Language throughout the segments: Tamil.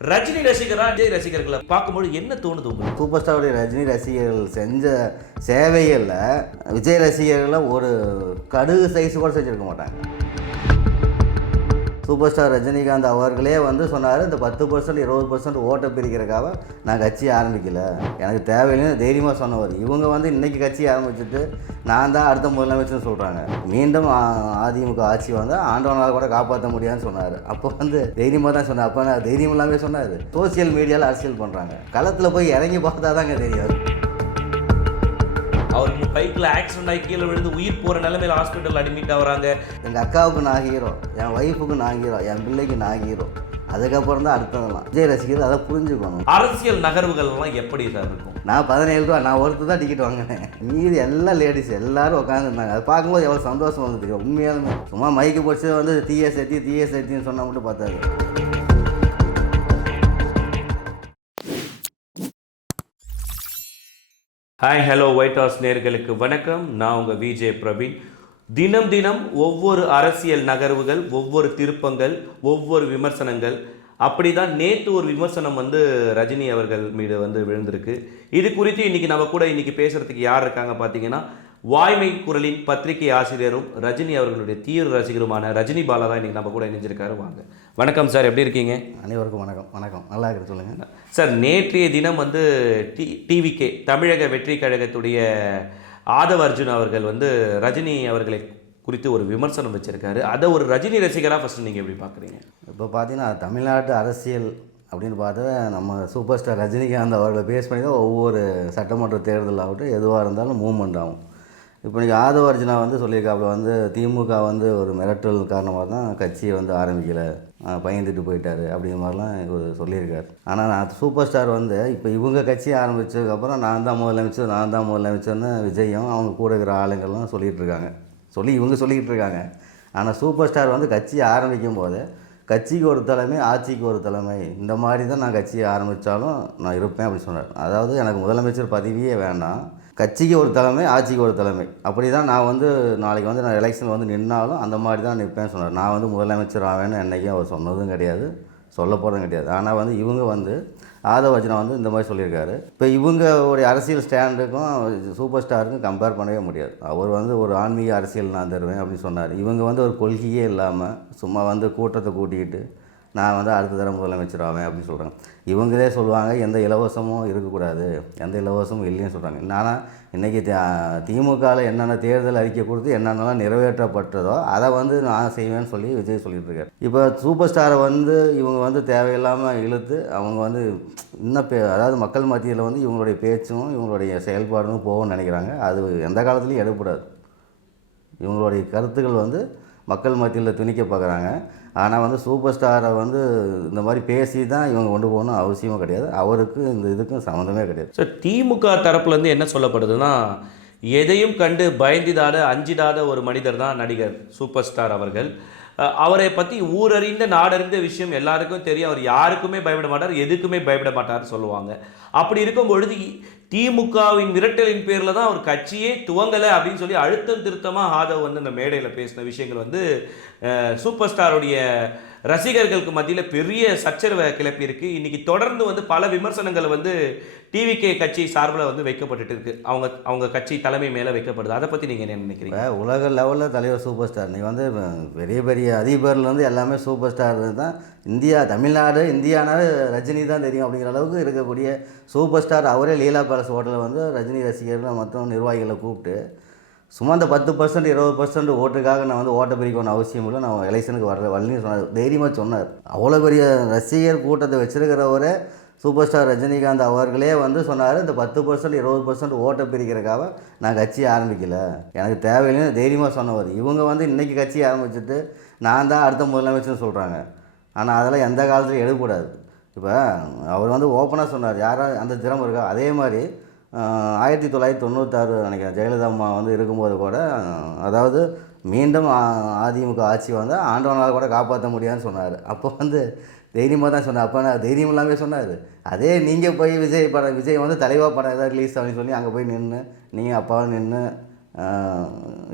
ரஜினி ரசிகரா விஜய் ரசிகர்களை பார்க்கும்போது என்ன தோணுது உங்களுக்கு? சூப்பர் ஸ்டாருடைய ரஜினி ரசிகர்கள் செஞ்ச சேவைகளில் விஜய் ரசிகர்களை ஒரு கடுகு சைஸ் கூட செஞ்சுருக்க மாட்டாங்க. சூப்பர் ஸ்டார் ரஜினிகாந்த் அவர்களே வந்து சொன்னார், இந்த 10% 20% ஓட்டை பிரிக்கிறக்காக நான் கட்சி ஆரம்பிக்கலை, எனக்கு தேவையில்லைன்னு தைரியமாக சொன்னவர். இவங்க வந்து இன்றைக்கி கட்சி ஆரம்பிச்சுட்டு நான் தான் அடுத்த முதலமைச்சர்னு சொல்கிறாங்க. மீண்டும் அதிமுக ஆட்சி வந்தால் ஆண்டவனால் கூட காப்பாற்ற முடியாதுன்னு சொன்னார். அப்போ வந்து தைரியமாக தான் சொன்னார். அப்போ நான் தைரியம் இல்லாமே சொன்னார். சோசியல் மீடியாவில் அரசியல் பண்ணுறாங்க, களத்தில் போய் இறங்கி பார்த்தா தாங்க தெரியாது. அவருக்கு பைக்கில் ஆக்சிடென்ட் ஆகி கீழே விழுந்து உயிர் போகிற நிலைமையில் ஹாஸ்பிட்டல் அட்மிட் ஆகிறாங்க. எங்கள் அக்காவுக்கு நான் ஹீரோ, என் ஒய்ஃபுக்கு நான் ஹீரோ, என் பிள்ளைக்கு நான் ஹீரோ. அதுக்கப்புறம் தான் அடுத்ததெல்லாம் விஜய் ரசிகர் அதை புரிஞ்சுக்கணும். அரசியல் நகர்வுகள்லாம் எப்படி சார் இருக்கும்? நான் 17 ரூபா, நான் ஒருத்தர் தான் டிக்கெட் வாங்கினேன். மீதி எல்லாம் லேடிஸ் எல்லாரும் உட்காந்துருந்தாங்க. அதை பார்க்கும்போது எவ்வளோ சந்தோஷம் வந்து தெரியும். உண்மையாலுமே சும்மா மைக்கு போச்சு வந்து தீய சக்தின்னு சொன்னால் மட்டும் பார்த்தாரு. ஹாய் ஹலோ ஒயிட் ஹவுஸ் நேயர்களுக்கு வணக்கம். நான் உங்கள் விஜே பிரவீன். தினம் தினம் ஒவ்வொரு அரசியல் நகர்வுகள், ஒவ்வொரு திருப்பங்கள், ஒவ்வொரு விமர்சனங்கள். அப்படி தான் நேற்று ஒரு விமர்சனம் வந்து ரஜினி அவர்கள் மீது வந்து விழுந்திருக்கு. இது குறித்து இன்றைக்கி நம்ம கூட இன்றைக்கி பேசுகிறதுக்கு யார் இருக்காங்க பார்த்தீங்கன்னா, வாய்மை குரலின் பத்திரிகை ஆசிரியரும் ரஜினி அவர்களுடைய தீவிர ரசிகருமான ரஜினி பாலா தான் இன்றைக்கி நம்ம கூட இணைஞ்சிருக்காரு. வாங்க. வணக்கம் சார், எப்படி இருக்கீங்க? அனைவருக்கும் வணக்கம். வணக்கம், நல்லா இருக்கு, சொல்லுங்கள் சார். நேற்றைய தினம் வந்து டிவிகே தமிழக வெற்றி கழகத்துடைய ஆதவ அர்ஜுன் அவர்கள் வந்து ரஜினி அவர்களை குறித்து ஒரு விமர்சனம் வச்சுருக்காரு. அதை ஒரு ரஜினி ரசிகராக ஃபஸ்ட்டு நீங்கள் எப்படி பார்க்குறீங்க? இப்போ பார்த்தீங்கன்னா தமிழ்நாட்டு அரசியல் அப்படின்னு பார்த்தா நம்ம சூப்பர் ஸ்டார் ரஜினிகாந்த் அவர்களை பேஸ் பண்ணி தான் ஒவ்வொரு சட்டமன்ற தேர்தல் ஆகட்டும் எதுவாக இருந்தாலும் மூவ்மெண்ட் ஆகும். இப்போ இன்றைக்கி ஆதவ அர்ஜுனா வந்து சொல்லியிருக்காப்புல வந்து திமுக வந்து ஒரு மிரட்டல் காரணமாக தான் கட்சியை வந்து ஆரம்பிக்கலை, பயந்துட்டு போயிட்டார் அப்படிங்கிற மாதிரிலாம் இவர் சொல்லியிருக்காரு. ஆனால் நான் சூப்பர் ஸ்டார் வந்து இப்போ இவங்க கட்சி ஆரம்பித்ததுக்கப்புறம் நான் தான் முதலமைச்சர்னு விஜயும் அவங்க கூட இருக்கிற ஆளுங்கள்லாம் இவங்க சொல்லிக்கிட்டு இருக்காங்க. ஆனால் சூப்பர் ஸ்டார் வந்து கட்சி ஆரம்பிக்கும் போது கட்சிக்கு ஒரு தலைமை, ஆட்சிக்கு ஒரு தலைமை, இந்த மாதிரி தான் நான் கட்சியை ஆரம்பித்தாலும் நான் இருப்பேன் அப்படி சொன்னார். அதாவது எனக்கு முதலமைச்சர் பதவியே வேண்டாம், கட்சிக்கு ஒரு தலைமை, ஆட்சிக்கு ஒரு தலைமை, அப்படி தான் நான் வந்து நாளைக்கு வந்து நான் எலெக்ஷன் வந்து நின்னாலும் அந்த மாதிரி தான் நிற்பேன்னு சொன்னார். நான் வந்து முதலமைச்சர் ஆவேன்னு என்றைக்கும் அவர் சொன்னதும் கிடையாது, சொல்ல போகிறதும் கிடையாது. ஆனால் வந்து இவங்க வந்து ஆதவ அர்ஜுனா வந்து இந்த மாதிரி சொல்லியிருக்காரு. இப்போ இவங்களுடைய அரசியல் ஸ்டாண்டுக்கும் சூப்பர் ஸ்டாருக்கும் கம்பேர் பண்ணவே முடியாது. அவர் வந்து ஒரு ஆன்மீக அரசியல் நான் தருவேன் அப்படின்னு சொன்னார். இவங்க வந்து ஒரு கொள்கையே இல்லாமல் சும்மா வந்து கூட்டத்தை கூட்டிக்கிட்டு நான் வந்து அடுத்த தடவை முதலமைச்சர் ஆவேன் அப்படின்னு சொல்கிறாங்க. இவங்களே சொல்லுவாங்க எந்த இலவசமும் இருக்கக்கூடாது, எந்த இலவசமும் இல்லைன்னு சொல்கிறாங்க. ஆனால் இன்றைக்கி திமுகவில் என்னென்ன தேர்தல் அறிக்கை கொடுத்து என்னென்னலாம் நிறைவேற்றப்பட்டதோ அதை வந்து நான் செய்வேன்னு சொல்லி விஜய் சொல்லிட்டு இருக்காரு. இப்போ சூப்பர் ஸ்டாரை வந்து இவங்க வந்து தேவையில்லாமல் இழுத்து அவங்க வந்து இன்னும் அதாவது மக்கள் மத்தியில் வந்து இவங்களுடைய பேச்சும் இவங்களுடைய செயல்பாடும் போகும்னு நினைக்கிறாங்க. அது எந்த காலத்துலையும் எடுப்படாது. இவங்களுடைய கருத்துக்கள் வந்து மக்கள் மத்தியில் திணிக்க பார்க்குறாங்க. ஆனால் வந்து சூப்பர் ஸ்டாரை வந்து இந்த மாதிரி பேசி தான் இவங்க கொண்டு போகணும் அவசியமும் கிடையாது. அவருக்கு இந்த இதுக்கும் சம்மந்தமே கிடையாது. ஸோ திமுக தரப்புலேருந்து என்ன சொல்லப்படுதுன்னா, எதையும் கண்டு பயந்திடாத அஞ்சிடாத ஒரு மனிதர் தான் நடிகர் சூப்பர் ஸ்டார் அவர்கள். அவரை பற்றி ஊரறிந்த நாடறிந்த விஷயம் எல்லாருக்கும் தெரியும். அவர் யாருக்குமே பயப்பட மாட்டார், எதுக்குமே பயப்பட மாட்டார்னு சொல்லுவாங்க. அப்படி இருக்கும் பொழுது திமுகவின் மிரட்டலின் பேரில் தான் அவர் கட்சியே துவங்கலை அப்படின்னு சொல்லி அழுத்தம் திருத்தமாக ஆதவ் வந்து அந்த மேடையில் பேசின விஷயங்கள் வந்து சூப்பர் ஸ்டாருடைய ரசிகர்களுக்கு மத்தியில் பெரிய சச்சரவை கிளப்பியிருக்கு. இன்றைக்கி தொடர்ந்து வந்து பல விமர்சனங்கள் வந்து டிவிகே கட்சி சார்பில் வந்து வைக்கப்பட்டுட்டு இருக்குது. அவங்க கட்சி தலைமை மேலே வைக்கப்படுது. அதை பற்றி நீங்கள் என்ன நினைக்கிறீங்க? உலக லெவலில் தலைவர் சூப்பர் ஸ்டார். நீ வந்து பெரிய பெரிய அதிபர்லேருந்து எல்லாமே சூப்பர் ஸ்டார் தான். இந்தியானாலே ரஜினி தான் தெரியும் அப்படிங்கிற அளவுக்கு இருக்கக்கூடிய சூப்பர் ஸ்டார் அவரே லீலா பேலஸ் ஹோட்டலில் வந்து ரஜினி ரசிகர்கள் மற்றும் நிர்வாகிகளை கூப்பிட்டு சும்மா அந்த 10% 20% ஓட்டுக்காக நான் வந்து ஓட்டை பிரிக்கணும்னு அவசியம் இல்லை, நான் எலெக்ஷனுக்கு வரலன்னு சொன்னார். தைரியமாக சொன்னார். அவ்வளோ பெரிய ரசிகர் கூட்டத்தை வச்சிருக்கிறவரே சூப்பர் ஸ்டார் ரஜினிகாந்த் அவர்களே வந்து சொன்னார், இந்த 10% 20% ஓட்டை பிரிக்கிறக்காக நான் கட்சி ஆரம்பிக்கலை, எனக்கு தேவையில்லைன்னு தைரியமாக சொன்னவர். இவங்க வந்து இன்றைக்கி கட்சி ஆரம்பிச்சுட்டு நான் தான் அடுத்த முதலமைச்சர்னு சொல்கிறாங்க. ஆனால் அதெல்லாம் எந்த காலத்துலையும் எடுக்கக்கூடாது. இப்போ அவர் வந்து ஓப்பனாக சொன்னார், யாராவது அந்த திறமை இருக்கா. அதே மாதிரி 1996 நினைக்கிறேன் ஜெயலலிதா அம்மா வந்து இருக்கும்போது கூட, அதாவது மீண்டும் அதிமுக ஆட்சி வந்தால் ஆண்டவனால் கூட காப்பாற்ற முடியாதுன்னு சொன்னார். அப்போ வந்து தைரியமாக தான் சொன்னார். அப்போ நான் தைரியம் இல்லாமல் சொன்னார். அதே நீங்கள் போய் விஜய் வந்து தலைவா படம் ஏதாவது ரிலீஸ் அப்படின்னு சொல்லி அங்கே போய் நின்று நீங்கள் அப்பாவும் நின்று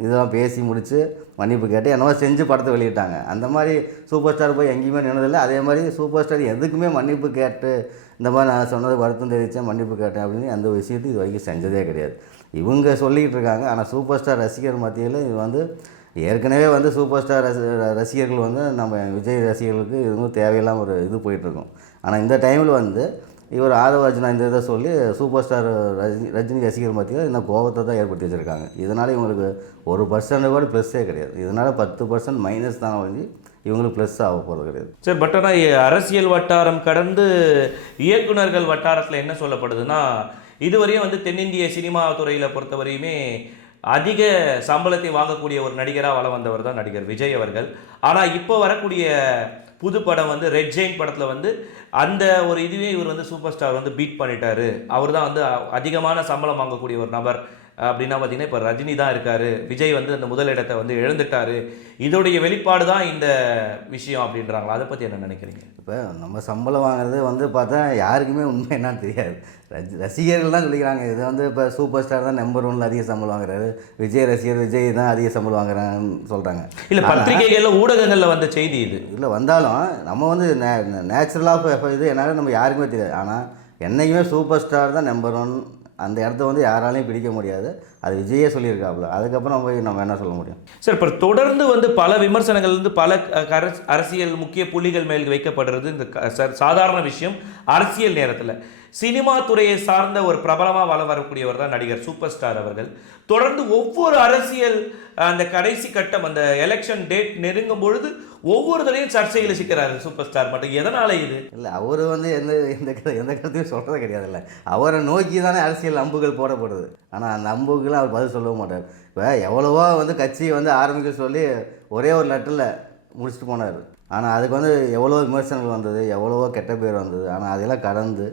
இதெல்லாம் பேசி முடித்து மன்னிப்பு கேட்டு என்னவோ செஞ்சு படத்தை வெளியிட்டாங்க. அந்த மாதிரி சூப்பர் ஸ்டார் போய் எங்கேயுமே நின்னதில்லை. அதே மாதிரி சூப்பர் ஸ்டார் எதுக்குமே மன்னிப்பு கேட்டு இந்த மாதிரி நான் சொன்னது வருத்தம் தெரிவித்தேன் மன்னிப்பு கேட்டேன் அப்படின்னு அந்த விஷயத்தையும் இது வரைக்கும் செஞ்சதே கிடையாது. இவங்க சொல்லிக்கிட்டு இருக்காங்க. ஆனால் சூப்பர் ஸ்டார் ரசிகர் மத்தியில் இது வந்து ஏற்கனவே வந்து சூப்பர் ஸ்டார் ரசிகர்கள் வந்து நம்ம விஜய் ரசிகர்களுக்கு இதுவும் தேவையில்லாமல் ஒரு இது போயிட்டுருக்கும். ஆனால் இந்த டைமில் வந்து இவர் ஆதவ அர்ஜுனா இந்த இதை சொல்லி சூப்பர் ஸ்டார் ரஜினி ரசிகர் மத்தியில் இந்த கோபத்தை தான் ஏற்படுத்தி வச்சுருக்காங்க. இதனால் இவங்களுக்கு 1% கூட ப்ளஸ்ஸே கிடையாது. இதனால் 10% மைனஸ் தான் வந்து இவங்களுக்கு ப்ளஸ் ஆக போகிறது கிடையாது. சரி, பட் ஆனால் அரசியல் வட்டாரம் கடந்து இயக்குனர்கள் வட்டாரத்தில் என்ன சொல்லப்படுதுன்னா, இதுவரையும் வந்து தென்னிந்திய சினிமா துறையில் பொறுத்தவரையுமே அதிக சம்பளத்தை வாங்கக்கூடிய ஒரு நடிகராக வளம் வந்தவர் தான் நடிகர் விஜய் அவர்கள். ஆனால் இப்போ வரக்கூடிய புது படம் வந்து ரெட் ஜெயின் படத்தில் வந்து அந்த ஒரு இதுவே இவர் வந்து சூப்பர் ஸ்டார் வந்து பீட் பண்ணிட்டாரு. அவர் தான் வந்து அதிகமான சம்பளம் வாங்கக்கூடிய ஒரு நபர் அப்படின்னா பார்த்தீங்கன்னா இப்போ ரஜினி தான் இருக்கார். விஜய் வந்து அந்த முதலிடத்தை வந்து இழந்துட்டார். இதோடைய வெளிப்பாடு தான் இந்த விஷயம் அப்படின்றாங்களா? அதை பற்றி என்ன நினைக்கிறீங்க? இப்போ நம்ம சம்பளம் வாங்குறது வந்து பார்த்தா யாருக்குமே உண்மை என்னன்னு தெரியாது. ரசிகர்கள் தான் சொல்லிக்கிறாங்க. இது வந்து இப்போ சூப்பர் ஸ்டார் தான் நம்பர் 1 அதிக சம்பளம் வாங்குறாரு, விஜய் ரசிகர் விஜய் தான் அதிக சம்பளம் வாங்குறாங்கன்னு சொல்கிறாங்க. இல்லை, பத்திரிகைகளில் ஊடகங்களில் வந்த செய்தி இது. இல்லை வந்தாலும் நம்ம வந்து நேச்சுரலாக இப்போ இது என்னால் நம்ம யாருக்குமே தெரியாது. ஆனால் என்றைக்குமே சூப்பர் ஸ்டார் தான் நம்பர் 1. அந்த இடத்த வந்து யாராலையும் பிடிக்க முடியாது. அது விஜயே சொல்லியிருக்காப்புல. அதுக்கப்புறம் போய் நம்ம என்ன சொல்ல முடியும்? சார், இப்போ தொடர்ந்து வந்து பல விமர்சனங்கள் வந்து பல அரசியல் முக்கிய புள்ளிகள் மேல் வைக்கப்படுறது இந்த சாதாரண விஷயம். அரசியல் நேரத்தில் சினிமா துறையை சார்ந்த ஒரு பிரபலமாக வளம் வரக்கூடியவர் தான் நடிகர் சூப்பர் ஸ்டார் அவர்கள். தொடர்ந்து ஒவ்வொரு அரசியல் அந்த கடைசி கட்டம் அந்த எலெக்ஷன் டேட் நெருங்கும் பொழுது ஒவ்வொரு தடையும் சர்ச்சையில் சிக்கிறாரு சூப்பர் ஸ்டார். மட்டும் எதனால இது? இல்லை, அவர் வந்து எந்த கருத்தையும் சொல்கிறது கிடையாது. இல்லை, அவரை நோக்கி தானே அரசியல் அம்புகள் போடப்படுது. ஆனால் அந்த அம்புகளை அவர் பதில் சொல்லவும் மாட்டார். இப்போ எவ்வளவோ வந்து கட்சியை வந்து ஆரம்பிக்க சொல்லி ஒரே ஒரு லெட்டரில் முடிச்சுட்டு போனார். ஆனால் அதுக்கு வந்து எவ்வளோ விமர்சனங்கள் வந்தது, எவ்வளவோ கெட்ட பேர் வந்தது. ஆனால் அதெல்லாம் கடந்து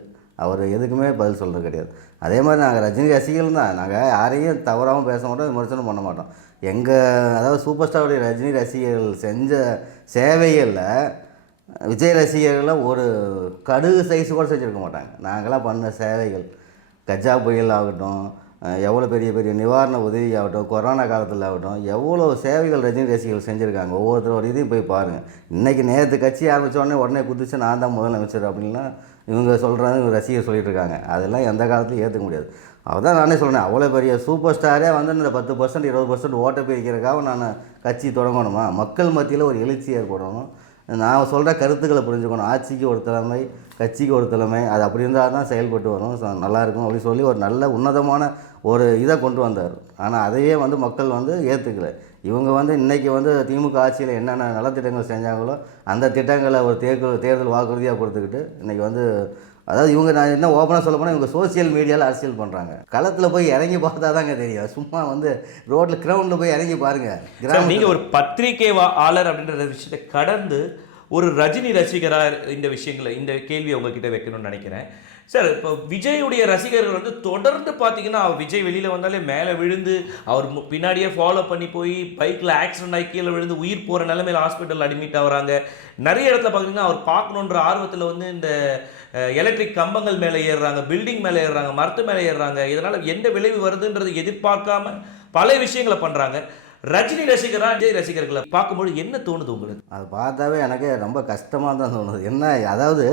அவர் எதுக்குமே பதில் சொல்கிறது கிடையாது. அதே மாதிரி நாங்கள் ரஜினி ரசிகர்கள் தான். நாங்கள் யாரையும் தவறாகவும் பேச மாட்டோம், விமர்சனம் பண்ண மாட்டோம். அதாவது சூப்பர் ஸ்டாருடைய ரஜினி ரசிகர்கள் செஞ்ச சேவைகளில் விஜய் ரசிகர்கள்லாம் ஒரு கடுகு சைஸு கூட செஞ்சுருக்க மாட்டாங்க. நாங்களாம் பண்ண சேவைகள், கஜா புயல் ஆகட்டும், எவ்வளோ பெரிய பெரிய நிவாரண உதவி ஆகட்டும், கொரோனா காலத்தில் ஆகட்டும், எவ்வளோ சேவைகள் ரஜினி ரசிகர்கள் செஞ்சுருக்காங்க. ஒவ்வொருத்தரோட இதையும் போய் பாருங்கள். இன்றைக்கி நேற்று கட்சி ஆரம்பித்தோடனே உடனே குதிச்சு நான் தான் முதலமைச்சர் அப்படின்லாம் இவங்க சொல்கிறாங்க, இவங்க ரசிகர் சொல்லிட்டு இருக்காங்க. அதெல்லாம் எந்த காலத்துலையும் ஏற்றுக்க முடியாது. அவதான் நானே சொல்கிறேன், அவ்வளோ பெரிய சூப்பர் ஸ்டாரே வந்து இந்த 10% 20% ஓட்டை பிரிக்கிறதுக்காக நான் கட்சி தொடங்கணுமா? மக்கள் மத்தியில் ஒரு எழுச்சி ஏற்படணும். நான் சொல்கிற கருத்துக்களை புரிஞ்சுக்கணும். ஆட்சிக்கு ஒரு தலைமை, கட்சிக்கு ஒரு தலைமை, அது அப்படி இருந்தால் தான் செயல்பட்டு வரும், நல்லாயிருக்கும் அப்படின்னு சொல்லி ஒரு நல்ல உன்னதமான ஒரு இதை கொண்டு வந்தார். ஆனால் அதையே வந்து மக்கள் வந்து ஏற்றுக்கலை. இவங்க வந்து இன்றைக்கி வந்து திமுக ஆட்சியில் என்னென்ன நலத்திட்டங்கள் செஞ்சாங்களோ அந்த திட்டங்களை ஒரு தேர்தல் வாக்குறுதியாக கொடுத்துக்கிட்டு இன்றைக்கி வந்து அதாவது இவங்க நான் என்ன ஓப்பனாக சொல்ல போனால் இவங்க சோசியல் மீடியாவில் அரசியல் பண்ணுறாங்க. களத்தில் போய் இறங்கி பார்த்தா தாங்க தெரியும். சும்மா வந்து ரோட்டில் கிரவுண்டில் போய் இறங்கி பாருங்கள். நீங்கள் ஒரு பத்திரிகை ஆளர் அப்படின்ற விஷயத்தை கடந்து ஒரு ரஜினி ரசிகராக இந்த விஷயங்களை இந்த கேள்வியை உங்ககிட்ட வைக்கணும்னு நினைக்கிறேன். சார், இப்போ விஜயுடைய ரசிகர்கள் வந்து தொடர்ந்து பார்த்தீங்கன்னா விஜய் வெளியில் வந்தாலே மேலே விழுந்து அவர் பின்னாடியே ஃபாலோ பண்ணி போய் பைக்கில் ஆக்சிடென்ட் ஆகி கீழே விழுந்து உயிர் போகிற நிலைமையில் ஹாஸ்பிட்டலில் அட்மிட் ஆகுறாங்க. நிறைய இடத்துல பார்த்தீங்கன்னா அவர் பார்க்கணுன்ற ஆர்வத்தில் வந்து இந்த எலக்ட்ரிக் கம்பங்கள் மேலே ஏறுறாங்க, பில்டிங் மேலே ஏறுறாங்க, மரத்து மேலே ஏறுறாங்க. இதனால் எந்த விளைவு வருதுன்றது எதிர்பார்க்காம பல விஷயங்களை பண்ணுறாங்க. ரஜினி ரசிகராக விஜய் ரசிகர்களை பார்க்கும்போது என்ன தோணுது உங்களுக்கு? அது பார்த்தாவே எனக்கு ரொம்ப கஷ்டமாக தான் தோணுது. என்ன, அதாவது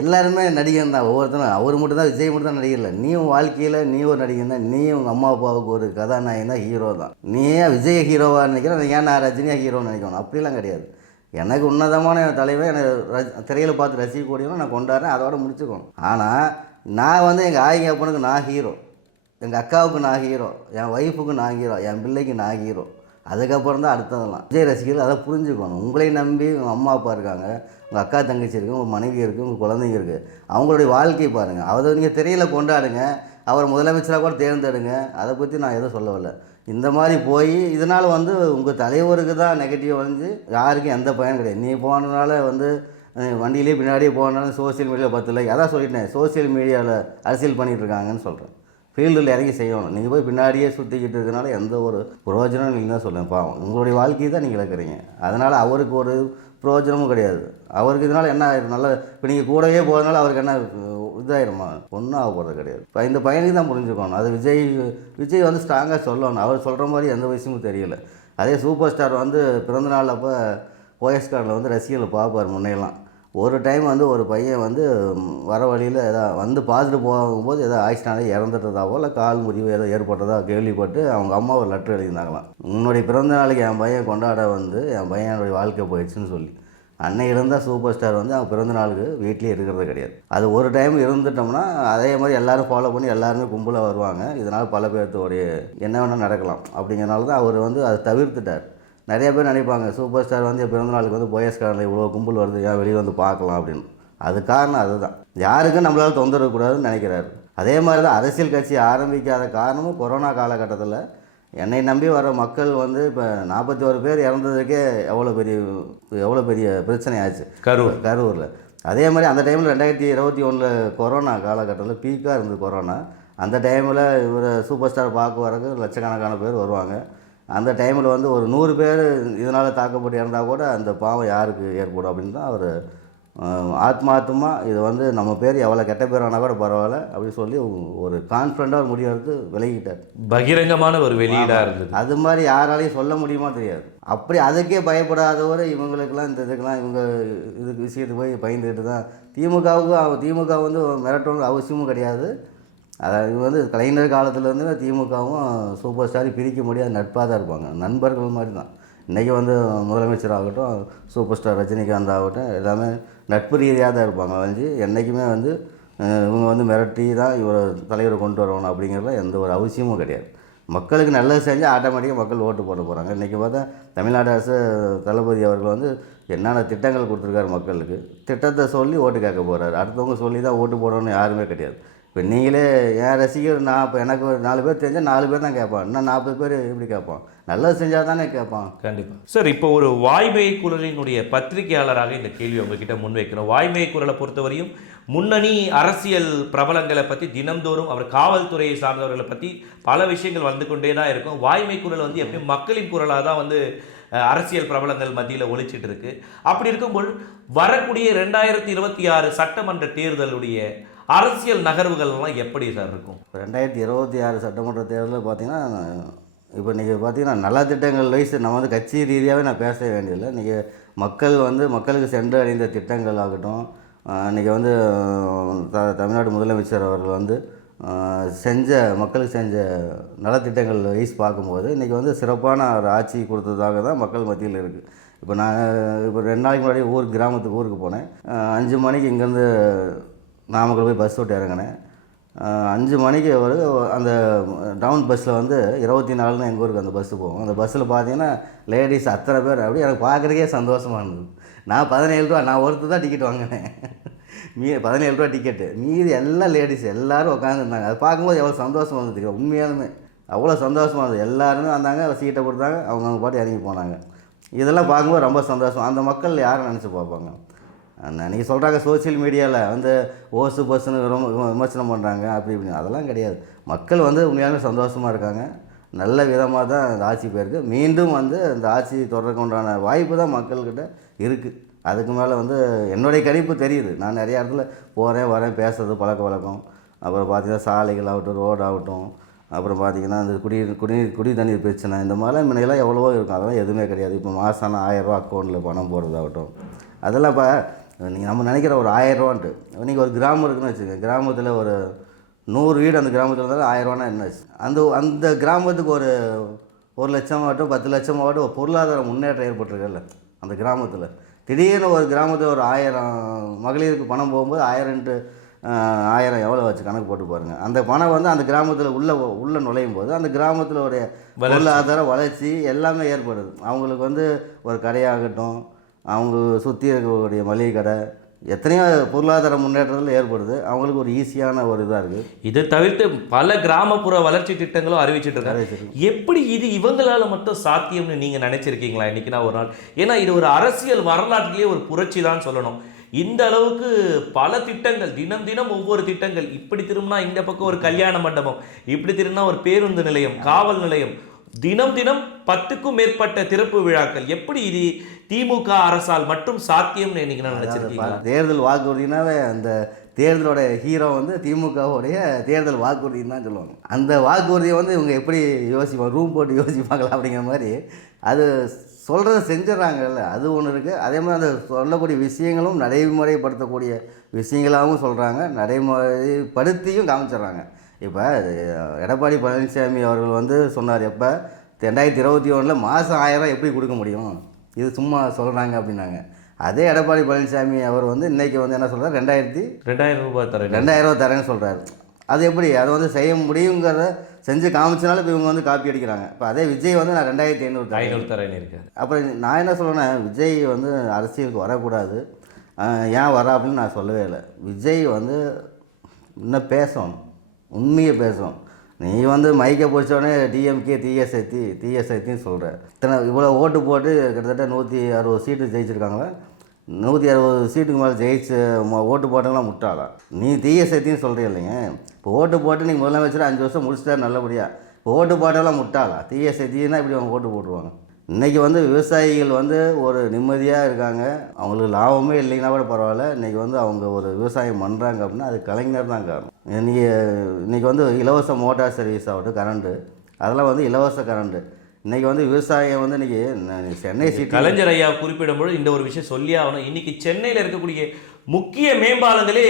எல்லாருமே நடிகன் தான். ஒவ்வொருத்தரும் அவர் மட்டும் தான், விஜய் மட்டும் தான் நடிகர் இல்லை. நீயும் வாழ்க்கையில் நீ ஒரு நடிகன் தான். நீ உங்கள் அம்மா அப்பாவுக்கு ஒரு கதாநாயகன் தான், ஹீரோ தான். நீ ஏன் விஜய் ஹீரோவாக நினைக்கிறேன், ஏன் நான் ரஜினியாக ஹீரோன்னு நினைக்கணும்? அப்படிலாம் கிடையாது. எனக்கு உன்னதமான தலைவர், எனக்கு திரையில் பார்த்து ரசிக்கக்கூடியவங்க நான் கொண்டாடுறேன், அதோட முடிச்சுக்கணும். ஆனால் நான் வந்து எங்கள் ஆயிங்க அப்பனுக்கு நான் ஹீரோ, எங்கள் அக்காவுக்கு நான் ஹீரோ, என் ஒய்ஃபுக்கு நான் ஹீரோ, என் பிள்ளைக்கு நான் ஹீரோ. அதுக்கப்புறம் தான் அடுத்ததெல்லாம். விஜய் ரசிகர்கள் அதை புரிஞ்சுக்கணும். உங்களை நம்பி உங்கள் அம்மா அப்பா இருக்காங்க, உங்கள் அக்கா தங்கச்சி இருக்குது, உங்கள் மனைவி இருக்குது, உங்கள் குழந்தைங்க இருக்குது. அவங்களுடைய வாழ்க்கையை பாருங்கள். அதை நீங்கள் திரையில் கொண்டாடுங்க, அவரை முதலமைச்சராக கூட தேர்ந்தெடுங்க. அதை பற்றி நான் எதுவும் சொல்லவில்லை. இந்த மாதிரி போய் இதனால் வந்து உங்கள் தலைவருக்கு தான் நெகட்டிவ் வந்து யாருக்கும் எந்த பயனும் கிடையாது. நீ போனதுனால வந்து வண்டியிலே பின்னாடியே போனாலும் சோசியல் மீடியாவில் 10 லைக், அதான் சொல்லிட்டேன், சோசியல் மீடியாவில் அரசியல் பண்ணிகிட்டு இருக்காங்கன்னு சொல்கிறேன். ஃபீல்டில் இறங்கி செய்யணும். நீங்கள் போய் பின்னாடியே சுற்றிக்கிட்டு இருக்கனால எந்த ஒரு பிரயோஜனம் இல்லைன்னு தான் சொல்லுவேன். பாவம், உங்களுடைய வாழ்க்கையை தான் நீங்கள் இழக்கிறீங்க. அதனால் அவருக்கு ஒரு பிரயோஜனமும் கிடையாது. அவருக்கு இதனால் என்ன ஆயிரும், நல்ல இப்போ நீங்கள் கூடவே போகிறதுனால அவருக்கு என்ன இதாயிருமா? ஒன்றும் ஆக போகிறது கிடையாது. இப்போ இந்த பையனுக்கு தான் புரிஞ்சுக்கணும். அது விஜய் வந்து ஸ்ட்ராங்காக சொல்லணும். அவர் சொல்கிற மாதிரி எந்த விஷயமும் தெரியல. அதே சூப்பர் ஸ்டார் வந்து பிறந்தநாள் அப்போ போயஸ் கார்டில் வந்து ரசிகர்கள் பார்ப்பார். முன்னையெல்லாம் ஒரு டைம் வந்து ஒரு பையன் வந்து வர வழியில் வந்து பார்த்துட்டு போகும்போது ஆக்சிடென்ட் ஆகி இறந்துட்டதாவோ இல்லை கால் முறிவு ஏற்பட்டதா கேள்விப்பட்டு அவங்க அம்மா ஒரு லெட்டர் எழுதியிருந்தாங்களாம். உன்னுடைய பிறந்த நாளைக்கு என் பையன் கொண்டாட வந்து என் பையனுடைய வாழ்க்கை போயிடுச்சுன்னு சொல்லி. அன்னையிலிருந்தால் சூப்பர் ஸ்டார் வந்து அவன் பிறந்த நாளுக்கு வீட்லேயே இருக்கிறது கிடையாது. அது ஒரு டைம் இருந்துட்டோம்னா அதே மாதிரி எல்லோரும் ஃபாலோ பண்ணி எல்லாருமே கும்பலாக வருவாங்க. இதனால் பல பேர்த்தோடைய என்ன வேணால் நடக்கலாம். அப்படிங்கிறனால தான் அவர் வந்து அதை தவிர்த்துட்டார். நிறைய பேர் நினைப்பாங்க சூப்பர் ஸ்டார் வந்து பிறந்த நாளுக்கு வந்து போயஸ் கார்டில் இவ்வளோ கும்பல் வருது, ஏன் வெளியே வந்து பார்க்கலாம் அப்படின்னு. அது காரணம் அதுதான், யாருக்கும் நம்மளால் தொந்தரவு கூடாதுன்னு நினைக்கிறாரு. அதே மாதிரி தான் அரசியல் கட்சி ஆரம்பிக்காத காரணமும் கொரோனா காலகட்டத்தில் என்னை நம்பி வர மக்கள் வந்து இப்போ 41 பேர் இறந்ததுக்கே எவ்வளோ பெரிய பிரச்சனை ஆச்சு கரூரில். அதே மாதிரி அந்த டைமில் 2021 கொரோனா காலகட்டத்தில் பீக்காக இருந்தது கொரோனா. அந்த டைமில் இவர் சூப்பர் ஸ்டார் பார்க்க வரக்கு லட்சக்கணக்கான பேர் வருவாங்க. அந்த டைமில் வந்து ஒரு 100 பேர் இதனால் தாக்கப்பட்டு இறந்தால் கூட அந்த பாவம் யாருக்கு ஏற்படும் அப்படின்னு தான் அவர் ஆத்மார்த்தமாக இது வந்து நம்ம பேர் எவ்வளோ கெட்ட பேர் ஆனால் கூட பரவாயில்ல அப்படின்னு சொல்லி ஒரு கான்ஃபிடண்ட்டாக ஒரு முடிவு எடுத்து விலகிட்டார். பகிரங்கமான ஒரு வெளியீடாக இருந்தது. அது மாதிரி யாராலையும் சொல்ல முடியுமா தெரியாது. அப்படி அதுக்கே பயப்படாதவர் இவங்களுக்கெல்லாம் இந்த இதுக்கெல்லாம் இவங்க இதுக்கு விஷயத்துக்கு போய் பயந்துக்கிட்டு தான் திமுக வந்து மிரட்டணும் அவசியமும் கிடையாது. அதாவது இது வந்து கலைஞர் காலத்துலேருந்து திமுகவும் சூப்பர் ஸ்டாரையும் பிரிக்க முடியாத நட்பாக தான் இருப்பாங்க, நண்பர்கள் மாதிரி தான். இன்றைக்கி வந்து முதலமைச்சர் ஆகட்டும், சூப்பர் ஸ்டார் ரஜினிகாந்த் ஆகட்டும், எல்லாமே நட்பு ரீதியாக தான் இருப்பாங்க. என்றைக்குமே வந்து இவங்க வந்து மிரட்டி தான் இவரை தலைவரை கொண்டு வரணும் அப்படிங்கிறதுல எந்த ஒரு அவசியமும் கிடையாது. மக்களுக்கு நல்லது செஞ்சால் ஆட்டோமேட்டிக்காக மக்கள் ஓட்டு போட போகிறாங்க. இன்றைக்கி பார்த்தா தமிழ்நாடு அரசு தளபதி அவர்கள் வந்து என்னென்ன திட்டங்கள் கொடுத்துருக்காரு மக்களுக்கு, திட்டத்தை சொல்லி ஓட்டு கேட்க போகிறாரு. அடுத்தவங்க சொல்லி தான் ஓட்டு போடணும்னு யாருமே கிடையாது. இப்போ நீங்களே என் ரசிகர் நான் இப்போ எனக்கு ஒரு 4 பேர் தெரிஞ்சால் 4 பேர் தான் கேட்பான், இன்னும் 40 பேர் எப்படி கேட்பான்? நல்லது செஞ்சால் தானே கேட்பான். கண்டிப்பாக சார். இப்போ ஒரு வாய்மை குரலினுடைய பத்திரிகையாளராக இந்த கேள்வி உங்ககிட்ட முன்வைக்கிறோம். வாய்மை குரலை பொறுத்தவரையும் முன்னணி அரசியல் பிரபலங்களை பற்றி தினம்தோறும் அவர் காவல்துறையை சார்ந்தவர்களை பற்றி பல விஷயங்கள் வந்து கொண்டே தான் இருக்கும். வாய்மை குரல் வந்து எப்பயும் மக்களின் குரலாக தான் வந்து அரசியல் பிரபலங்கள் மத்தியில் ஒழிச்சிட்டு இருக்கு. அப்படி இருக்கும்போது வரக்கூடிய 2026 சட்டமன்ற தேர்தலுடைய அரசியல் நகர்வுகள்லாம் எப்படி சார் இருக்கும்? 2026 சட்டமன்ற தேர்தலில் பார்த்தீங்கன்னா இப்போ நீங்கள் பார்த்தீங்கன்னா நல்ல திட்டங்கள் வைஸ் நம்ம வந்து கட்சி ரீதியாகவே நான் பேச வேண்டியதில்லை. இன்றைக்கி மக்களுக்கு சென்று அடைந்த திட்டங்கள் ஆகட்டும், இன்றைக்கி வந்து தமிழ்நாடு முதலமைச்சர் அவர்கள் வந்து மக்களுக்கு செஞ்ச நலத்திட்டங்கள் வைஸ் பார்க்கும்போது இன்றைக்கி வந்து சிறப்பான ஒரு ஆட்சி கொடுத்ததாக தான் மக்கள் மத்தியில் இருக்குது. இப்போ நான் 2 நாளைக்கு முன்னாடி ஊருக்கு போனேன். 5 மணிக்கு இங்கேருந்து நாமக்கல் போய் பஸ் விட்டு இறங்கினேன். 5 மணிக்கு அந்த டவுன் பஸ்ஸில் வந்து 24 எங்கள் ஊருக்கு அந்த பஸ்ஸு போகும். அந்த பஸ்ஸில் பார்த்தீங்கன்னா லேடிஸ் அத்தனை பேர். அப்படி எனக்கு பார்க்குறதுக்கே சந்தோஷமாக இருந்தது. நான் 17 ரூபா, நான் ஒருத்தர் தான் டிக்கெட் வாங்கினேன். 17 ரூபா டிக்கெட்டு, மீதி எல்லாம் லேடிஸ் எல்லோரும் உட்காந்துருந்தாங்க. அதை பார்க்கும்போது எவ்வளோ சந்தோஷமாக இருந்தது, உண்மையாலுமே அவ்வளோ சந்தோஷமாக இருந்தது. எல்லாருமே வந்தாங்க, சீட்டை கொடுத்தாங்க, அவங்க பாட்டு இறங்கி போனாங்க. இதெல்லாம் பார்க்கும்போது ரொம்ப சந்தோஷம். அந்த மக்கள் யாரும் நினச்சி பார்ப்பாங்க. நீங்கள் சொல்கிறாங்க சோசியல் மீடியாவில் வந்து ஓசு பஸ்ஸுன்னு ரொம்ப விமர்சனம் பண்ணுறாங்க அப்படி இப்படின்னு, அதெல்லாம் கிடையாது. மக்கள் வந்து உண்மையாலுமே சந்தோஷமாக இருக்காங்க. நல்ல விதமாக தான் இந்த ஆட்சி போயிருக்கு. மீண்டும் வந்து இந்த ஆட்சி தொடர்றதுக்கு உண்டான வாய்ப்பு தான் மக்கள்கிட்ட இருக்குது. அதுக்கு மேலே வந்து என்னுடைய கணிப்பு தெரியுது. நான் நிறையா இடத்துல போகிறேன் வரேன், பேசுறது பழக்க வழக்கம். அப்புறம் பார்த்திங்கன்னா சாலைகள் ஆகட்டும், ரோடு ஆகட்டும், அப்புறம் பார்த்திங்கன்னா இந்த குடி தண்ணீர் பிரச்சனை, இந்த மாதிரிலாம் முன்னையெல்லாம் எவ்வளவோ இருக்கும். அதெல்லாம் எதுவுமே கிடையாது. இப்போ மாதம் 1000 ரூபா அக்கௌண்ட்டில் பணம் போடுறதாகட்டும், அதெல்லாம் இப்போ நீங்கள் நம்ம நினைக்கிற ஒரு 1000 ரூபான்ட்டு. நீங்கள் ஒரு கிராமம் இருக்குதுன்னு வச்சுக்கோங்க, கிராமத்தில் ஒரு 100 வீடு அந்த கிராமத்தில் இருந்தாலும் 1000 ரூபானா என்னாச்சு? அந்த கிராமத்துக்கு ஒரு 1 லட்சமாகட்டும் 10 லட்சமாகட்டும் ஒரு பொருளாதார முன்னேற்றம் ஏற்பட்டிருக்குல்ல அந்த கிராமத்தில். திடீர்னு ஒரு கிராமத்தில் ஒரு 1000 மகளிருக்கு பணம் போகும்போது 1000 எவ்வளோ வச்சு கணக்கு போட்டு பாருங்கள். அந்த பணம் வந்து அந்த கிராமத்தில் உள்ளே நுழையும் போது அந்த கிராமத்தில் உடைய பொருளாதார வளர்ச்சி எல்லாமே ஏற்படுது. அவங்களுக்கு வந்து ஒரு கடையாகட்டும், அவங்க சுற்றி இருக்கக்கூடிய மளிகை கடை, எத்தனையோ பொருளாதார முன்னேற்றத்தில் ஏற்படுது. அவங்களுக்கு ஒரு ஈஸியான ஒரு இதாக இருக்குது. இதை தவிர்த்து பல கிராமப்புற வளர்ச்சி திட்டங்களும் அறிவிச்சிட்டு இருக்காங்க. எப்படி இது இவங்களால மட்டும் சாத்தியம்னு நீங்கள் நினச்சிருக்கீங்களா இன்றைக்கி நான் ஒரு நாள்? ஏன்னா இது ஒரு அரசியல் வரலாற்றிலேயே ஒரு புரட்சி தான் சொல்லணும். இந்த அளவுக்கு பல திட்டங்கள், தினம் ஒவ்வொரு திட்டங்கள். இப்படி திரும்பினா இந்த பக்கம் ஒரு கல்யாண மண்டபம், இப்படி திரும்பினா ஒரு பேருந்து நிலையம், காவல் நிலையம், தினம் 10க்கும் மேற்பட்ட திறப்பு விழாக்கள். எப்படி திமுக அரசால் மட்டும் சாத்தியம்னு இன்னைக்கு நான் நினைச்சிருக்கீங்களா? தேர்தல் வாக்குறுதினாவே அந்த தேர்தலோட ஹீரோ வந்து திமுகவுடைய தேர்தல் வாக்குறுதின்னு தான் சொல்லுவாங்க. அந்த வாக்குறுதியை வந்து இவங்க எப்படி யோசிப்பாங்க, ரூம் போட்டு யோசிப்பாங்களா அப்படிங்கிற மாதிரி அது சொல்கிறத செஞ்சிடறாங்கல்ல, அது ஒன்று இருக்குது. அதே மாதிரி அந்த சொல்லக்கூடிய விஷயங்களும் நடைமுறைப்படுத்தக்கூடிய விஷயங்களாகவும் சொல்கிறாங்க, நடைமுறைப்படுத்தியும் காமிச்சிடுறாங்க. இப்போ எடப்பாடி பழனிசாமி அவர்கள் வந்து சொன்னார், எப்போ 2021 மாதம் 1000 எப்படி கொடுக்க முடியும், இது சும்மா சொல்கிறாங்க அப்படின்னாங்க. அதே எடப்பாடி பழனிசாமி அவர் வந்து இன்றைக்கி வந்து என்ன சொல்கிறார், 2000 ரூபாய் தரேன், 2000 ரூபா தரேன்னு சொல்கிறாரு. அது எப்படி அதை வந்து செய்ய முடியுங்கிறத செஞ்சு காமிச்சனால இப்போ இவங்க வந்து காப்பி அடிக்கிறாங்க. இப்போ அதே விஜய் வந்து நான் 2500 தரேன் இருக்கேன். அப்புறம் நான் என்ன சொல்கிறேன்னா, விஜய் வந்து அரசியலுக்கு வரக்கூடாது, ஏன் வரா அப்படின்னு நான் சொல்லவே இல்லை. விஜய் வந்து இன்னும் பேசணும், உண்மையை பேசணும். நீ வந்து மைக்கை பிடிச்சோடனே டிஎம்கே டிஎஸ்ஐத்தின்னு சொல்கிற. இவ்வளோ ஓட்டு போட்டு கிட்டத்தட்ட 160 சீட்டு ஜெயிச்சிருக்காங்களா, 160 சீட்டுக்கு மேலே ஜெயிச்சு ஓட்டு போட்டவங்களாம் முட்டாளா? நீ டிஎஸ்ஐத்தின்னு சொல்கிறீ இல்லைங்க. இப்போ ஓட்டு போட்டு நீங்கள் முதலமைச்சர் 5 வருஷம் முடிச்சுட்டா நல்லபடியாக, இப்போ ஓட்டு போட்டவங்களாம் முட்டாளா? டிஎஸ்ஐத்தின்னா இப்படி அவங்க ஓட்டு போட்டுருவாங்க. இன்றைக்கி வந்து விவசாயிகள் வந்து ஒரு நிம்மதியாக இருக்காங்க, அவங்களுக்கு லாபமே இல்லைன்னா கூட பரவாயில்ல. இன்றைக்கி வந்து அவங்க ஒரு விவசாயம் பண்ணுறாங்க அப்படின்னா அது கலைஞர் தான் காரணம். இன்றைக்கி வந்து இலவச மோட்டார் சர்வீஸ் ஆகட்டும், கரண்ட்டு, அதெல்லாம் வந்து இலவச கரண்ட்டு. இன்றைக்கி வந்து விவசாயம் வந்து இன்றைக்கி சென்னை சிட்டி கலைஞர் ஐயா குறிப்பிடும்போது இந்த ஒரு விஷயம் சொல்லி ஆகணும். இன்றைக்கி சென்னையில் இருக்கக்கூடிய முக்கிய மேம்பாலங்களே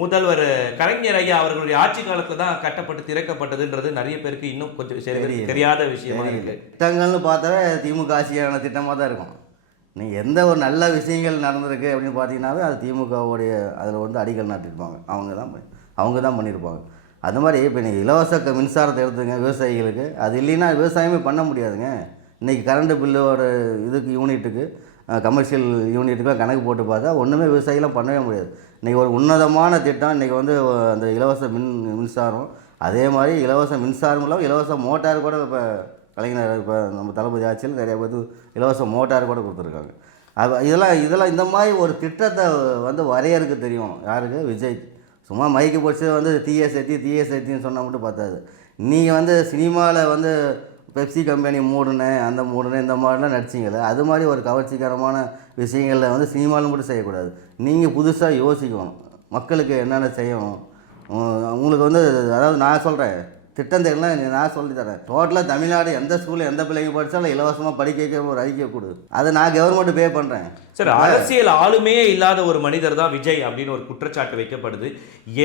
முதல்வர் கலைஞர் ஐயா அவர்களுடைய ஆட்சி காலத்தில் தான் கட்டப்பட்டு திறக்கப்பட்டதுன்றது நிறைய பேருக்கு இன்னும் கொஞ்சம் தெரியாத விஷயமா இருக்கு. திட்டங்கள்னு பார்த்தாவே திமுக ஆட்சியான திட்டமாக தான் இருக்கும். நீங்கள் எந்த ஒரு நல்ல விஷயங்கள் நடந்திருக்கு அப்படின்னு பார்த்தீங்கன்னாவே அது திமுகவுடைய அதில் வந்து அடிக்கல் நாட்டிருப்பாங்க, அவங்க தான் பண்ணியிருப்பாங்க. அது மாதிரி இப்போ நீங்கள் இலவச மின்சாரத்தை எடுத்துங்க விவசாயிகளுக்கு, அது இல்லைன்னா விவசாயமே பண்ண முடியாதுங்க. இன்றைக்கி கரண்ட் பில்லோட இதுக்கு யூனிட்டுக்கு கமர்ஷியல் யூனிட்டுக்கெலாம் கணக்கு போட்டு பார்த்தா ஒன்றுமே விவசாயிகளாம் பண்ணவே முடியாது. இன்றைக்கி ஒரு உன்னதமான திட்டம் இன்றைக்கி வந்து அந்த இலவச மின்சாரம், அதே மாதிரி இலவச மின்சாரம் இல்லாமல் இலவச மோட்டார் கூட இப்போ கலைஞர் இப்போ நம்ம தளபதி ஆட்சியில் நிறைய பேர் இலவச மோட்டார் கூட கொடுத்துருக்காங்க. இதெல்லாம் இந்த மாதிரி ஒரு திட்டத்தை வந்து வரையறுக்க தெரியும் யாருக்கு? விஜய். சும்மா மைக்கு போச்சு வந்து டிஎஸ்ஐத்தின்னு சொன்னால் மட்டும் பார்த்தாது. நீங்கள் வந்து சினிமாவில் வந்து பெப்சி கம்பெனி மூடுனேன், அந்த மூடுனேன், இந்த மாதிரிலாம் நடிச்சிங்களே, அது மாதிரி ஒரு கவர்ச்சிகரமான விஷயங்களில் வந்து சினிமாலும் கூட செய்யக்கூடாது. நீங்கள் புதுசாக யோசிக்கணும், மக்களுக்கு என்னென்ன செய்யணும். உங்களுக்கு வந்து அதாவது நான் சொல்கிறேன் திட்டம் தெரியல, நான் சொல்லி தரேன். டோட்டலாக தமிழ்நாடு எந்த ஸ்கூலில் எந்த பிள்ளைங்க படித்தாலும் இலவசமாக படிக்க வைக்கிற ஒரு அறிக்கை கொடு, அதை நான் கவர்மெண்ட் பே பண்ணுறேன். சார், அரசியல் ஆளுமையே இல்லாத ஒரு மனிதர் தான் விஜய் அப்படின்னு ஒரு குற்றச்சாட்டு வைக்கப்படுது.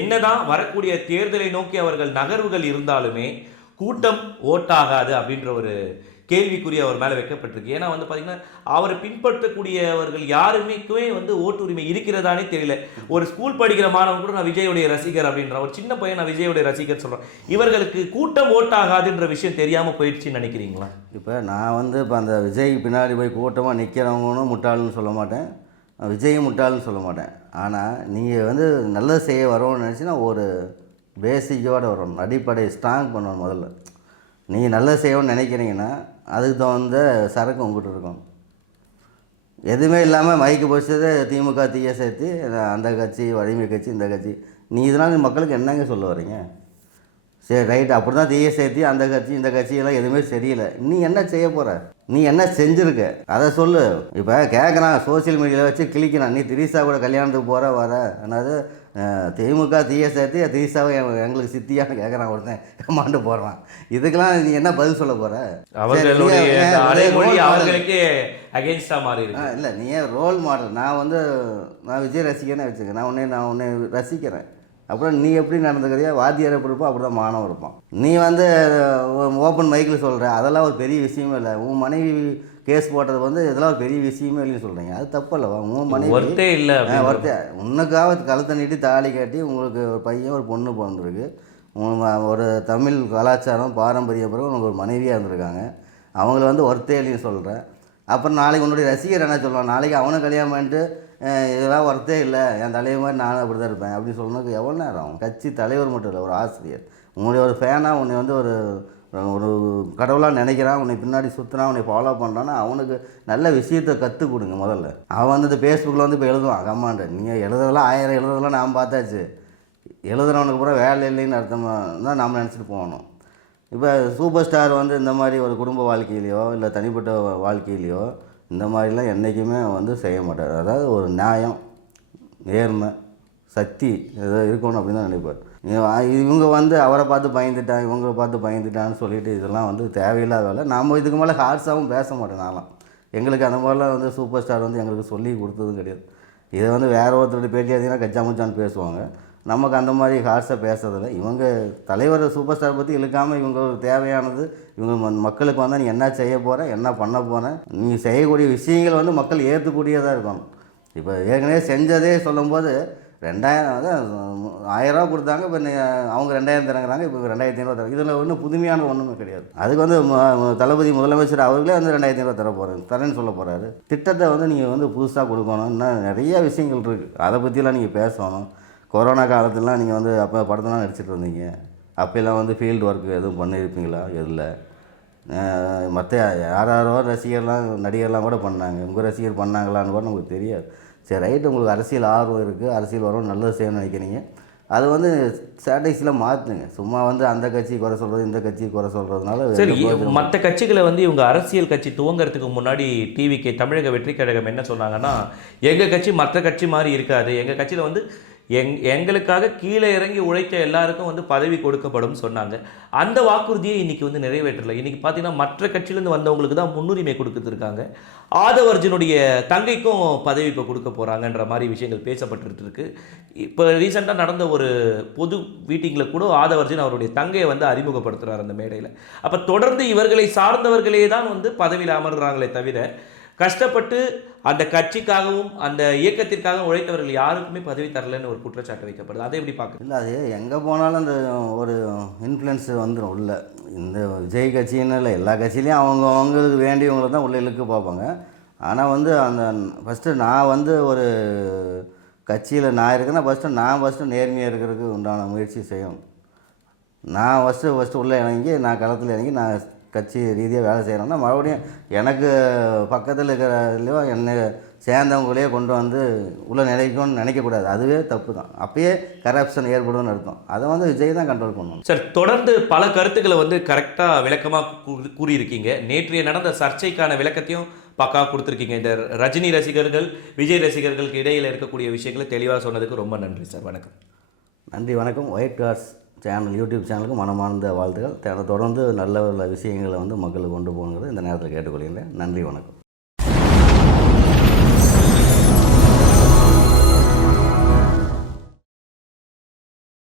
என்னதான் வரக்கூடிய தேர்தலை நோக்கி அவர்கள் நகர்வுகள் இருந்தாலுமே கூட்டம் ஓட்டாகாது அப்படின்ற ஒரு கேள்விக்குரிய அவர் மேலே வைக்கப்பட்டிருக்கு. ஏன்னா வந்து பார்த்தீங்கன்னா அவரை பின்பற்றக்கூடியவர்கள் யாருமே வந்து ஓட்டுரிமை இருக்கிறதானே தெரியல. ஒரு ஸ்கூல் படிக்கிற மாணவன் கூட நான் விஜயோடைய ரசிகர் அப்படின்ற, ஒரு சின்ன பையன் நான் விஜயோடைய ரசிகர் சொல்கிறேன். இவர்களுக்கு கூட்டம் ஓட்டாகாதுன்ற விஷயம் தெரியாமல் போயிடுச்சுன்னு நினைக்கிறீங்களா? இப்போ நான் வந்து இப்போ அந்த விஜய் பின்னாடி போய் கூட்டமாக நிற்கிறவங்களும் முட்டாளுன்னு சொல்ல மாட்டேன், விஜயும் முட்டாளுன்னு சொல்ல மாட்டேன். ஆனால் நீங்கள் வந்து நல்லது செய்ய வரோன்னு நினச்சின்னா ஒரு பேசிக்கோடு வரணும், அடிப்படை ஸ்ட்ராங் பண்ணணும். முதல்ல நீங்கள் நல்லது செய்யணும்னு நினைக்கிறீங்கன்னா அதுக்கு தகுந்த சரக்கு உங்கள்கிட்ட இருக்கும். எதுவுமே இல்லாமல் மைக்கு போச்சது திமுக டிஎஸ்ஐ அந்த கட்சி வலிமை கட்சி இந்த கட்சி, நீ இதனால் மக்களுக்கு என்னங்க சொல்ல வரீங்க? சரி ரைட், அப்படி தான் டிஎஸ்ஐ அந்த கட்சி இந்த கட்சியெல்லாம் எதுவுமே சரியில்லை, நீ என்ன செய்ய போகிற, நீ என்ன செஞ்சுருக்க அதை சொல்லு. இப்போ கேட்குறான் சோசியல் மீடியாவில் வச்சு கிளிக்கிறான், நீ திரிசா கூட கல்யாணத்துக்கு போகிற வர, அதாவது திமுக டிஎஸ்ஐ திரிசாவை எங்களுக்கு சித்தியான்னு கேட்குறான், ஒருத்தன் கமாண்டு போடுறான். இதுக்கெல்லாம் நீ என்ன பதில் சொல்ல போகிற? இல்லை, நீ ஏன் ரோல் மாடல்? நான் விஜய் ரசிகனே வச்சுக்கேன், நான் உன்னை ரசிக்கிறேன். அப்புறம் நீ எப்படி நடந்துக்கிறியா, வாத்தியார் எப்படி இருப்போம் அப்படி தான் மாணவன் இருப்பான். நீ வந்து ஓப்பன் மைக்கில் சொல்கிற, அதெல்லாம் ஒரு பெரிய விஷயமே இல்லை. உன் மனைவி கேஸ் போட்டது வந்து இதெல்லாம் ஒரு பெரிய விஷயமே இல்லைன்னு சொல்கிறீங்க, அது தப்பு இல்லைவா? உன் மனைவி ஒர்த்தே இல்லை, ஒர்த்தே உன்னுக்காக கழுத்தை நீட்டி தாலி காட்டி உங்களுக்கு ஒரு பையன் ஒரு பொண்ணு பிறந்திருக்கு, ஒரு தமிழ் கலாச்சாரம் பாரம்பரிய பிறகு உனக்கு ஒரு மனைவியாக இருந்திருக்காங்க, அவங்கள வந்து ஒர்த்தே இல்லைன்னு சொல்கிறேன். அப்புறம் நாளைக்கு உன்னுடைய ரசிகர் என்ன சொல்லுவான், நாளைக்கு அவனை கல்யாணம் பண்ணிட்டு இதெல்லாம் ஒர்த்தே இல்லை, என் தலைவர் மாதிரி நானும் அப்படி தான் இருப்பேன் அப்படின்னு சொல்லணுக்கு எவ்வளோ நேரம் ஆகும்? கட்சி தலைவர் மட்டும் இல்லை, ஒரு ஆசிரியர், உன்னுடைய ஒரு ஃபேனாக உன்னை வந்து ஒரு ஒரு கடவுளாக நினைக்கிறான், உன்னை பின்னாடி சுற்றுறான், உன்னை ஃபாலோ பண்ணுறான்னா அவனுக்கு நல்ல விஷயத்தை கற்றுக் கொடுங்க. முதல்ல அவன் வந்து இந்த ஃபேஸ்புக்கில் வந்து இப்போ எழுதுவான் கமாண்டு, நீங்கள் எழுதுறதெல்லாம் 1000 எழுதுறதெல்லாம் நாம் பார்த்தாச்சு, எழுதுறவனுக்கு பூரா வேலை இல்லைன்னு அர்த்தம் தான் நாம் நினச்சிட்டு போகணும். இப்போ சூப்பர் ஸ்டார் வந்து இந்த மாதிரி ஒரு குடும்ப வாழ்க்கையிலையோ இல்லை தனிப்பட்ட வாழ்க்கையிலையோ இந்த மாதிரிலாம் என்றைக்குமே வந்து செய்ய மாட்டார். அதாவது ஒரு நியாயம், நேர்மை, சக்தி ஏதோ இருக்கணும் அப்படின்னு தான் நினைப்பார். இவங்க வந்து அவரை பார்த்து பயந்துட்டான், இவங்களை பார்த்து பயந்துட்டான்னு சொல்லிட்டு இதெல்லாம் வந்து தேவையில்லாத வேலை. நாம் இதுக்கு மேலே ஹார்ட்ஸாகவும் பேச மாட்டேன் நான்லாம். எங்களுக்கு அந்த மாதிரிலாம் வந்து சூப்பர் ஸ்டார் வந்து எங்களுக்கு சொல்லி கொடுத்ததும் கிடையாது. இதை வந்து வேறு ஒருத்தருடைய பேட்டி பார்த்தீங்கன்னா கச்சா முச்சான்னு பேசுவாங்க. நமக்கு அந்த மாதிரி ஹார்ட்ஸாக பேசுறதில்ல. இவங்க தலைவர் சூப்பர் ஸ்டார் பற்றி இழுக்காமல் இவங்க ஒரு தேவையானது, இவங்க மக்களுக்கு வந்தால் நீ என்ன செய்ய போகிற, என்ன பண்ண போகிறேன், நீ செய்யக்கூடிய விஷயங்கள் வந்து மக்கள் ஏற்றுக்கூடியதாக இருக்கணும். இப்போ ஏற்கனவே செஞ்சதே சொல்லும்போது 2000 அதான் 1000 ரூபா கொடுத்தாங்க. இப்போ அவங்க 2000 தரங்கிறாங்க, இப்போ 2500 தராங்க. இதில் ஒன்றும் புதுமையான ஒன்றுமே கிடையாது. அதுக்கு வந்து தளபதி முதலமைச்சர் அவர்களே வந்து 2500 தர போகிறாங்க, தரேன்னு சொல்ல போகிறாரு. திட்டத்தை வந்து நீங்கள் வந்து புதுசாக கொடுக்கணும். இன்னும் நிறைய விஷயங்கள் இருக்குது, அதை பற்றிலாம் நீங்கள் பேசணும். கொரோனா காலத்துலலாம் நீங்கள் வந்து அப்போ படத்தெல்லாம் நடிச்சிட்டு இருந்தீங்க, அப்போல்லாம் வந்து ஃபீல்டு ஒர்க்கு எதுவும் பண்ணியிருப்பீங்களா? இல்லை. மற்ற யாரோ ரசிகர்லாம் நடிகர்லாம் கூட பண்ணாங்க, உங்கள் ரசிகர் பண்ணாங்களான்னு கூட நமக்கு தெரியாது. சரி ரைட்டு, உங்களுக்கு அரசியல் ஆர்வம் இருக்குது, அரசியல் வரும், நல்லது செய்யணும்னு நினைக்கிறீங்க, அது வந்து ஸ்ட்ராட்டஜியில் மாற்றுங்க. சும்மா வந்து அந்த கட்சி குறை சொல்கிறது, இந்த கட்சி குறை சொல்கிறதுனால சரி. மற்ற கட்சிகளை வந்து இவங்க அரசியல் கட்சி துவங்கிறதுக்கு முன்னாடி டிவிக்கு தமிழக வெற்றி கழகம் என்ன சொன்னாங்கன்னா, எங்கள் கட்சி மற்ற கட்சி மாதிரி இருக்காது, எங்கள் கட்சியில் வந்து எங்களுக்காக கீழே இறங்கி உழைத்த எல்லாருக்கும் வந்து பதவி கொடுக்கப்படும் சொன்னாங்க. அந்த வாக்குறுதியை இன்றைக்கி வந்து நிறைவேற்றலை. இன்றைக்கி பார்த்தீங்கன்னா மற்ற கட்சியிலேருந்து வந்தவங்களுக்கு தான் முன்னுரிமை கொடுத்துருக்காங்க. ஆதவர்ஜுனுடைய தங்கைக்கும் பதவி இப்போ கொடுக்க போகிறாங்கன்ற மாதிரி விஷயங்கள் பேசப்பட்டு இருக்கு. இப்போ ரீசெண்டாக நடந்த ஒரு பொது மீட்டிங்கில் கூட ஆதவர்ஜுன் அவருடைய தங்கையை வந்து அறிமுகப்படுத்துகிறார் அந்த மேடையில். அப்போ தொடர்ந்து இவர்களை சார்ந்தவர்களே தான் வந்து பதவியில் அமர்கிறாங்களே தவிர, கஷ்டப்பட்டு அந்த கட்சிக்காகவும் அந்த இயக்கத்திற்காக உழைத்தவர்கள் யாருக்குமே பதவி தரலன்னு ஒரு குற்றச்சாட்டு வைக்கப்படுது. அதை எப்படி பார்க்குறது? இல்லை, அது எங்கே போனாலும் அந்த ஒரு இன்ஃப்ளூயன்ஸ் வந்துடும் உள்ள. இந்த விஜய் கட்சின்னு இல்லை, எல்லா கட்சியிலையும் அவங்களுக்கு வேண்டியவங்களை தான் உள்ளே இழுக்க பார்ப்பாங்க. ஆனால் வந்து அந்த ஃபஸ்ட்டு நான் வந்து ஒரு கட்சியில் நான் இருக்கேன்னா ஃபஸ்ட்டு நேர்மையாக இருக்கிறதுக்கு உண்டான முயற்சி செய்யணும். நான் ஃபஸ்ட்டு உள்ளே இறங்கி, நான் களத்தில் இறங்கி நான் கட்சி ரீதியாக வேலை செய்கிறோன்னா, மறுபடியும் எனக்கு பக்கத்தில் இருக்கிற என்னை சேர்ந்தவங்களே கொண்டு வந்து உள்ளே நினைக்கக்கூடாது. அதுவே தப்பு தான். அப்பயே கரப்ஷன் ஏற்படும்னு அர்த்தம். அதை வந்து விஜய் தான் கண்ட்ரோல் பண்ணணும். சார், தொடர்ந்து பல கருத்துக்களை வந்து கரெக்டாக விளக்கமாக கூறியிருக்கீங்க. நேற்றைய நடந்த சர்ச்சைக்கான விளக்கத்தையும் பக்காவாக கொடுத்துருக்கீங்க. இந்த ரஜினி ரசிகர்கள் விஜய் ரசிகர்களுக்கு இடையில் இருக்கக்கூடிய விஷயங்களை தெளிவாக சொன்னதுக்கு ரொம்ப நன்றி சார். வணக்கம். நன்றி, வணக்கம். ஒயிட் கார்ஸ் சேனல், யூடியூப் சேனலுக்கு மனமார்ந்த வாழ்த்துக்கள். தொடர்ந்து நல்ல விஷயங்களை வந்து மக்களுக்கு கொண்டு போகணுங்கிறது இந்த நேரத்தில் கேட்டுக்கொள்கிறேன். நன்றி, வணக்கம்.